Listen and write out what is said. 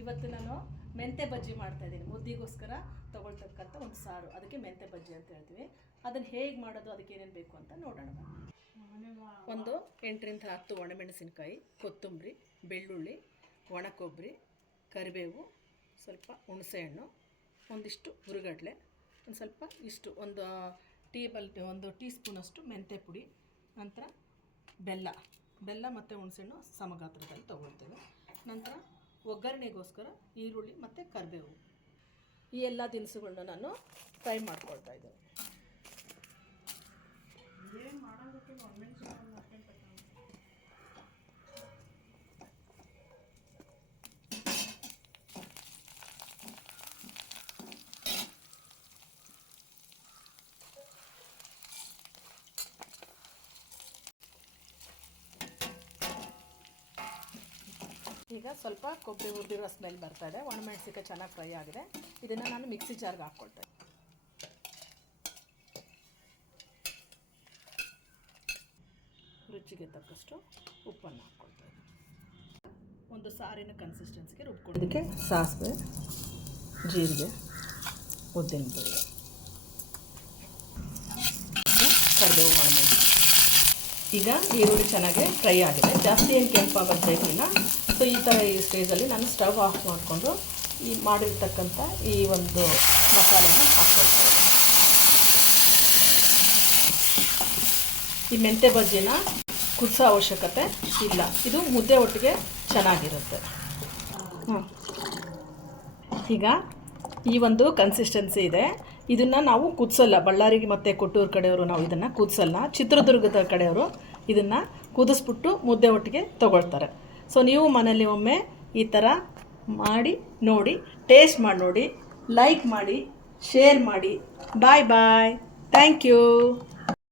ಇವತ್ತು ನಾನು ಮೆಂತೆ ಬಜ್ಜಿ ಮಾಡ್ತಾಯಿದ್ದೀನಿ. ಮುದ್ದಿಗೋಸ್ಕರ ತೊಗೊಳ್ತಕ್ಕಂಥ ಒಂದು ಸಾರು, ಅದಕ್ಕೆ ಮೆಂತೆ ಬಜ್ಜಿ ಅಂತ ಹೇಳ್ತೀವಿ. ಅದನ್ನು ಹೇಗೆ ಮಾಡೋದು, ಅದಕ್ಕೆ ಏನೇನು ಬೇಕು ಅಂತ ನೋಡೋಣ. ಒಂದು 8ರಿಂದ 10 ಒಣಮೆಣಸಿನಕಾಯಿ, ಕೊತ್ತಂಬರಿ, ಬೆಳ್ಳುಳ್ಳಿ, ಒಣ ಕೊಬ್ಬರಿ, ಕರಿಬೇವು, ಸ್ವಲ್ಪ ಹುಣಸೆಹಣ್ಣು, ಒಂದಿಷ್ಟು ಹುರುಗಡ್ಲೆ, ಒಂದು ಸ್ವಲ್ಪ ಇಷ್ಟು ಒಂದು ಟೀ ಸ್ಪೂನಷ್ಟು ಮೆಂತೆ ಪುಡಿ, ನಂತರ ಬೆಲ್ಲ ಮತ್ತು ಹುಣಸೆಹಣ್ಣು ಸಮಗಾತ್ರದಲ್ಲಿ ತೊಗೊಳ್ತೇವೆ. ನಂತರ ಒಗ್ಗರಣೆಗೋಸ್ಕರ ಈರುಳ್ಳಿ ಮತ್ತು ಕರಿಬೇವು, ಈ ಎಲ್ಲ ದಿನಸುಗಳನ್ನ ನಾನು ಫ್ರೈ ಮಾಡ್ಕೊಳ್ತಾ ಇದ್ದೇನೆ. ಈಗ ಸ್ವಲ್ಪ ಕೊಬ್ಬರಿ ಹುರಿದಿರೋ ಸ್ಮೆಲ್ ಬರ್ತಾ ಇದೆ. ಒಣಮೆಣಸಿನಕಾಯಿ ಚೆನ್ನಾಗಿ ಫ್ರೈ ಆಗಿದೆ. ಇದನ್ನು ನಾನು ಮಿಕ್ಸಿ ಜಾರ್ಗೆ ಹಾಕ್ಕೊಳ್ತೇನೆ. ರುಚಿಗೆ ತಕ್ಕಷ್ಟು ಉಪ್ಪನ್ನು ಹಾಕ್ಕೊಳ್ತಾ ಇದ್ದೀನಿ. ಒಂದು ಸಾರಿನ ಕನ್ಸಿಸ್ಟೆನ್ಸಿಗೆ ರುಬ್ಕೊಳ್ಳೋದಕ್ಕೆ ಸಾಸಿವೆ, ಜೀರಿಗೆ, ಉದ್ದಿನಬೇಳೆ, ಕರಿಬೇವು, ಒಣಮೆಣಸು. ಈಗ ಈರುಳ್ಳಿ ಚೆನ್ನಾಗಿ ಫ್ರೈ ಆಗಿದೆ. ಜಾಸ್ತಿ ಏನು ಕೆಂಪಾಗೋದು ಬೇಕಿಲ್ಲ. ಸೊ ಈ ಥರ ಈ ಸ್ಟೇಜಲ್ಲಿ ನಾನು ಸ್ಟವ್ ಆಫ್ ಮಾಡಿಕೊಂಡು ಈ ಮಾಡಿರ್ತಕ್ಕಂಥ ಈ ಒಂದು ಮಸಾಲೆನ ಹಾಕ್ಕೊಳ್ತಾ ಇದ್ದೀನಿ. ಈ ಮೆಂತೆ ಬಜ್ಜಿನ ಕುದಿಸೋ ಅವಶ್ಯಕತೆ ಇಲ್ಲ, ಇದು ಮುದ್ದೆ ಒಟ್ಟಿಗೆ ಚೆನ್ನಾಗಿರುತ್ತೆ. ಈಗ ಈ ಒಂದು ಕನ್ಸಿಸ್ಟೆನ್ಸಿ ಇದೆ. ಇದನ್ನು ನಾವು ಕುದಿಸಲ್ಲ. ಬಳ್ಳಾರಿಗೆ ಮತ್ತು ಕೊಟ್ಟೂರು ಕಡೆಯವರು ನಾವು ಇದನ್ನು ಕುದಿಸಲ್ಲ. ಚಿತ್ರದುರ್ಗದ ಕಡೆಯವರು ಇದನ್ನು ಕುದಿಸ್ಬಿಟ್ಟು ಮುದ್ದೆ ಒಟ್ಟಿಗೆ ತೊಗೊಳ್ತಾರೆ. ಸೊ ನೀವು ಮನೇಲಿ ಒಮ್ಮೆ ಈ ಥರ ಮಾಡಿ ನೋಡಿ, ಟೇಸ್ಟ್ ಮಾಡಿ ನೋಡಿ, ಲೈಕ್ ಮಾಡಿ, ಶೇರ್ ಮಾಡಿ. Bye bye. Thank you.